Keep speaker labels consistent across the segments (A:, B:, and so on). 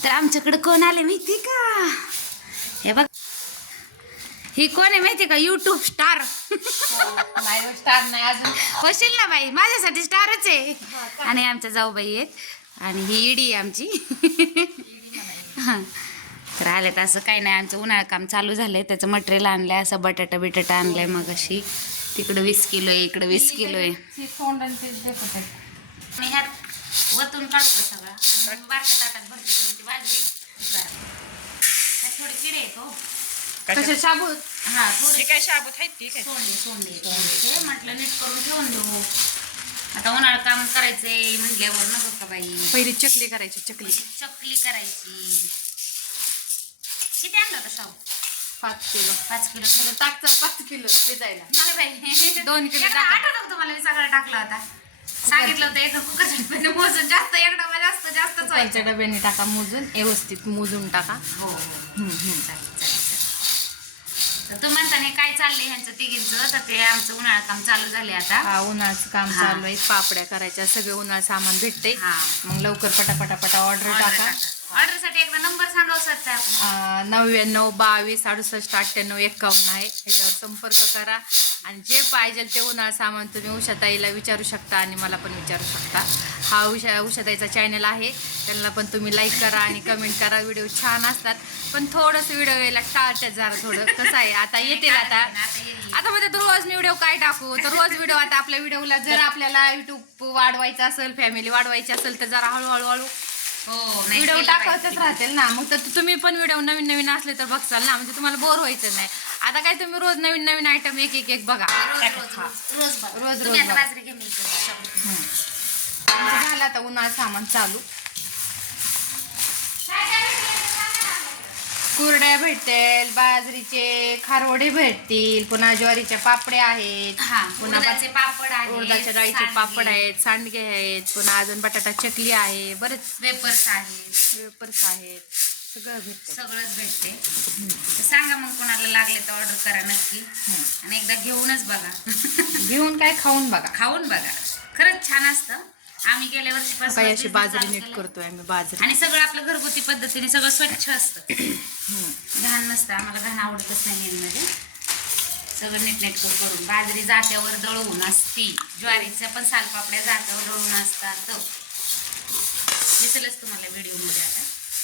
A: तर आमच्याकडे कोण आले माहिती का? हे बघ, ही कोण आहे माहिती का? YouTube star.
B: नाही स्टार नाही अजून.
A: होशील ना बाई, माझ्यासाठी स्टारच आहे. आणि आमच्या जाऊबाई आहेत आणि ही इडी आहे आमची. तर आले तर असं काही नाही, आमचं उन्हाळा काम चालू झालंय, त्याचं मटेरियल आणलंय, असं बटाटा बिटाटा आणलाय. मग अशी तिकडं 20 किलो आहे, इकडं 20 किलो आहे. मी ह्यात वतून काढतो सगळं, बारक्या ताटात भरतो ती बाजरी. थोडे किडे येतो
B: कशा शाबूत.
A: हा, थोडे
B: काय शाबूत आहेत ती काय
A: सोंडे ते म्हटलं नीट करून ठेवून देऊ. आता उन्हाळा काम करायचंय म्हटल्यावर नको का बाई.
B: पहिली चकली करायची.
A: चकली करायची. किती आणलं होतं शाबू?
B: 5 किलो.
A: 5 किलो
B: टाकचं 5 किलो भिजायला.
A: नाही बाई,
B: 2 किलो
A: एकदा
B: टाका.
A: आठवतं का तुम्हाला मी सगळं टाकला होता? सांगितलं होतं एका कुकरच्या मोजून जास्त, एक डबा जास्तच
B: कुकरच्या
A: व्हायचं.
B: डब्याने टाका, मोजून व्यवस्थित मोजून टाका.
A: हो चालेल. तर तू म्हणताना काय चाललंय ह्यांचं तिघींचं? तर ते आमचं उन्हाळा काम चालू झाले आता.
B: हा, उन्हाळ्याचं काम चालू आहे. पापड्या करायच्या, सगळे उन्हाळा सामान भेटते.
A: हा.
B: मग लवकर पटापटा ऑर्डर टाका.
A: ऑर्डरसाठी एकदा नंबर सांगावं सर आपण.
B: 99 22 68 98 51 आहे. ह्याच्यावर संपर्क करा आणि जे पाहिजे ते उन्हाळा सामान तुम्ही उषाताईला विचारू शकता आणि मला पण विचारू शकता. हा उषाताईचा चॅनल आहे, त्यांना पण तुम्ही लाईक करा आणि कमेंट करा. व्हिडिओ छान असतात, पण थोडंसं व्हिडिओ यायला टाळतात जरा थोडं. कसं आहे, आता येतील आता मध्ये तर रोज मी व्हिडिओ काय टाकू? तर रोज व्हिडिओ, आता आपल्या व्हिडिओला जर आपल्याला युट्यूब वाढवायचं असेल, फॅमिली वाढवायची असेल, तर जरा हळूहळू व्हिडिओ टाकतच राहतील ना. मग तर तुम्ही पण व्हिडिओ नवीन असले तर बघचाल ना, म्हणजे तुम्हाला बोर व्हायचं नाही. आता काय तुम्ही रोज नवीन आयटम एक बघा. रोज
A: बाजरी घे मी
B: झालं आता उन्हाळा सामान चालू. कुरड्या भेटतील, बाजरीचे खारवडे भेटतील, पुन्हा ज्वारीच्या पापड्या आहेत, पुन्हा
A: पापड आहेत,
B: उडदाच्या डाळीचे पापड आहेत, सांडगे आहेत, पुन्हा अजून बटाटा चकली आहे, बरेच
A: वेपर्स आहेत, सगळंच भेटते. सांगा मग कोणाला लागले तर ऑर्डर करा नक्की. आणि एकदा घेऊनच बघा.
B: घेऊन काय खाऊन बघा.
A: खरंच छान असतं. आम्ही गेल्या
B: काही
A: वर्षीपासून
B: अशी बाजरी नीट करतोय आम्ही बाजरी.
A: आणि सगळं आपलं घरगुती पद्धतीने सगळं स्वच्छ असतं. घाण नसतं. आम्हाला घाण आवडतच नाही मेनमध्ये. सगळं नीटनेटकं करून. बाजरी जात्यावर दळून असती, ज्वारीच्या पण सालपापड्या जात्यावर दळून असतात. दिसेलच तुम्हाला व्हिडिओमध्ये आता.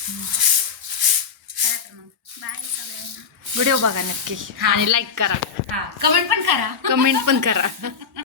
A: चला तर मग बाय सगळ्यांना.
B: व्हिडिओ बघा नक्की आणि लाईक करा,
A: कमेंट पण करा.
B: कमेंट पण करा.